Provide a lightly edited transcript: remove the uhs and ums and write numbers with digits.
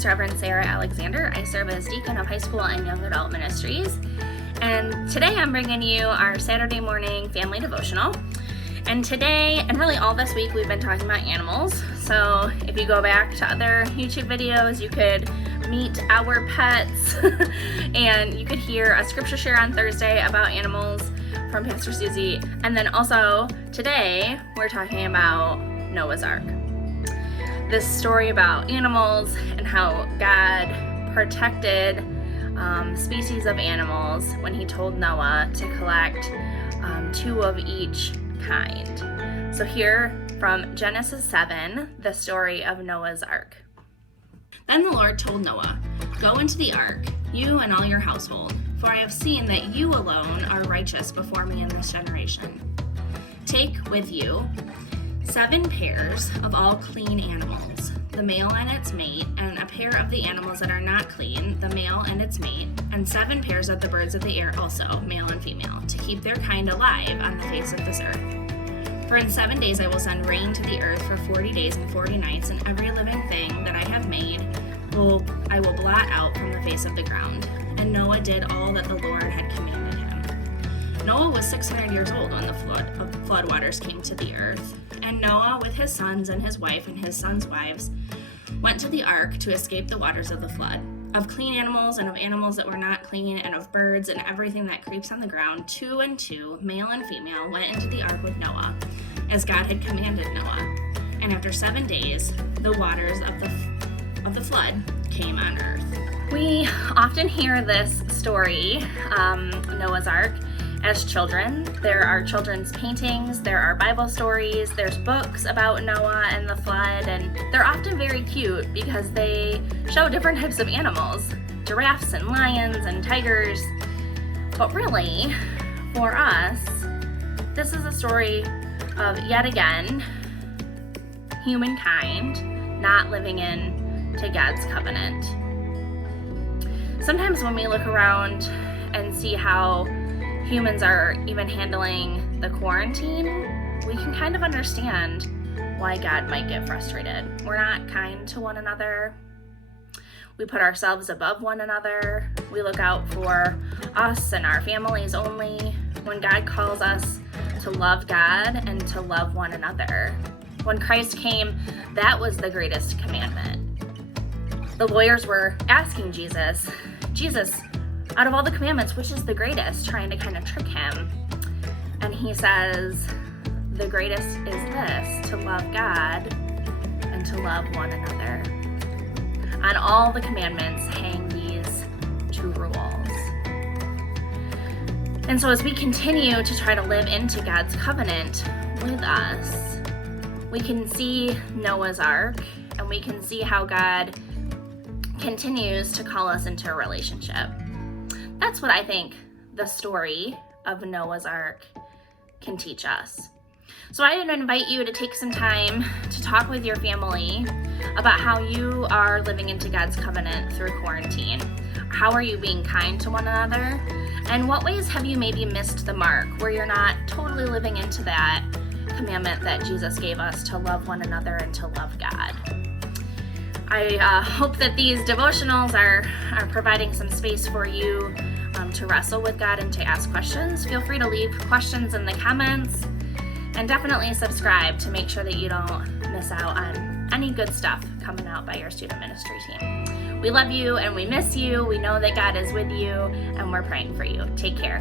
is Reverend Sarah Alexander. I serve as Deacon of High School and Young Adult Ministries. And today I'm bringing you our Saturday morning family devotional. And today, and really all this week, we've been talking about animals. So if you go back to other YouTube videos, you could meet our pets and you could hear a scripture share on Thursday about animals from Pastor Susie. And then also today, we're talking about Noah's Ark. This story about animals and how God protected species of animals when he told Noah to collect 2 of each kind. So here from Genesis 7, the story of Noah's Ark. Then the Lord told Noah, "Go into the ark, you and all your household, for I have seen that you alone are righteous before me in this generation. Take with you 7 pairs of all clean animals, the male and its mate, and a pair of the animals that are not clean, the male and its mate, and 7 pairs of the birds of the air also, male and female, to keep their kind alive on the face of this earth. For in 7 days I will send rain to the earth for 40 days and 40 nights, and every living thing that I have made I will blot out from the face of the ground." And Noah did all that the Lord had commanded him. Noah was 600 years old when the flood waters came to the earth. And Noah, with his sons and his wife and his sons' wives, went to the ark to escape the waters of the flood. Of clean animals and of animals that were not clean, and of birds and everything that creeps on the ground, 2 and 2, male and female, went into the ark with Noah, as God had commanded Noah. And after 7 days, the waters of the flood came on earth. We often hear this story, Noah's Ark, as children. There are children's paintings, there are Bible stories, there's books about Noah and the flood, and they're often very cute because they show different types of animals, giraffes and lions and tigers. But really, for us, this is a story of, yet again, humankind not living into God's covenant. Sometimes when we look around and see how humans are even handling the quarantine, we can kind of understand why God might get frustrated. We're not kind to one another. We put ourselves above one another. We look out for us and our families only, when God calls us to love God and to love one another. When Christ came, that was the greatest commandment. The lawyers were asking Jesus, out of all the commandments, which is the greatest, trying to kind of trick him. And he says, the greatest is this, to love God and to love one another. On all the commandments hang these 2 rules. And so as we continue to try to live into God's covenant with us, we can see Noah's Ark, and we can see how God continues to call us into a relationship. That's what I think the story of Noah's Ark can teach us. So I would invite you to take some time to talk with your family about how you are living into God's covenant through quarantine. How are you being kind to one another? And what ways have you maybe missed the mark where you're not totally living into that commandment that Jesus gave us to love one another and to love God? I hope that these devotionals are providing some space for you to wrestle with God and to ask questions. Feel free to leave questions in the comments, and definitely subscribe to make sure that you don't miss out on any good stuff coming out by your student ministry team. We love you and we miss you. We know that God is with you, and we're praying for you. Take care.